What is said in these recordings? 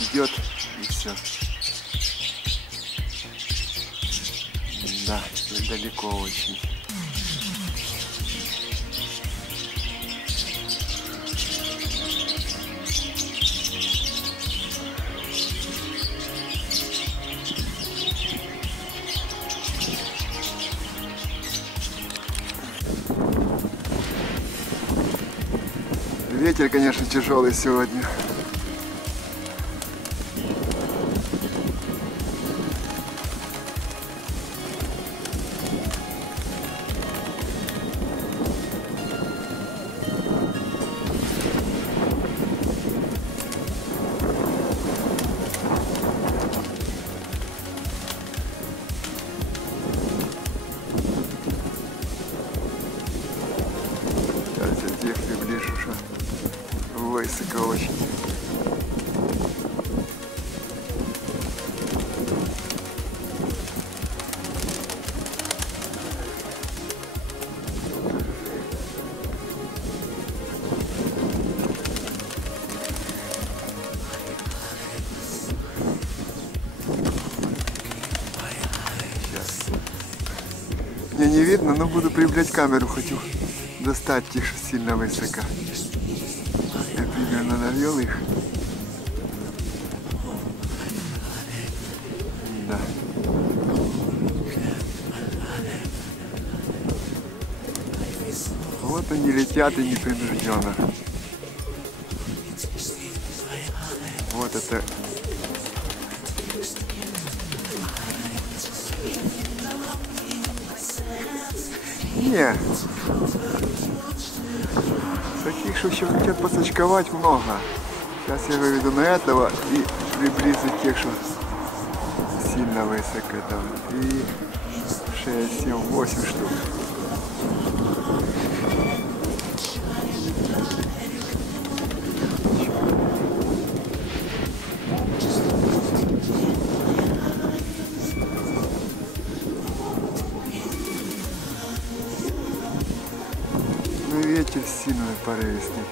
идет и все. Да, далеко очень. Ветер, конечно, тяжелый сегодня. Сейчас я здесь приближу, что высоко очень. Мне не видно, но буду приближать камеру, хочу достать их сильно высоко. Я примерно навел их. Да. Вот они летят и непринужденно. Вот это. Не. Таких, что еще хотят посочковать, много. Сейчас я выведу на этого и приблизу тех, что сильно высоко там. И 6, 7, 8 штук. Ну, ветер сильный, порывистый.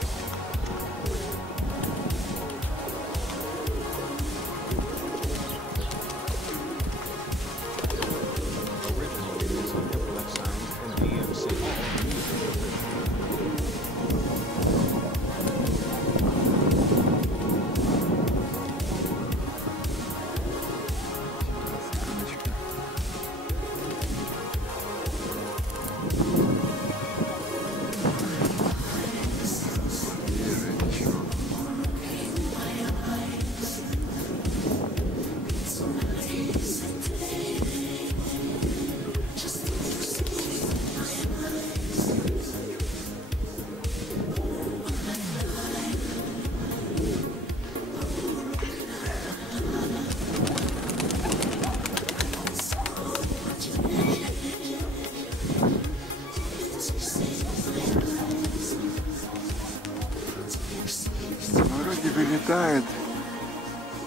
Вроде бы летает,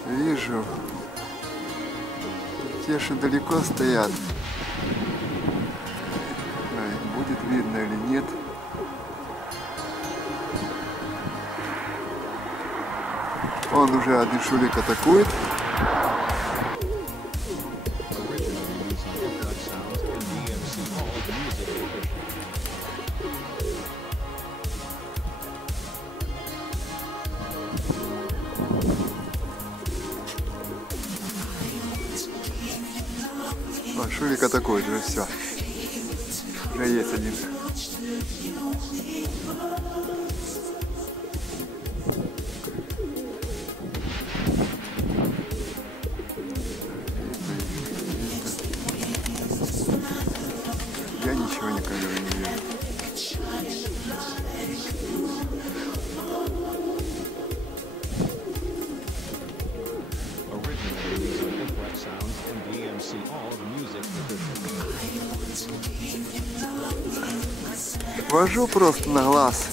вижу, те, что далеко стоят, будет видно или нет. Он уже один шулик атакует. Шурик атакует, уже все. Уже есть один. Я ничего никогда не вижу. Вожу просто на глаз.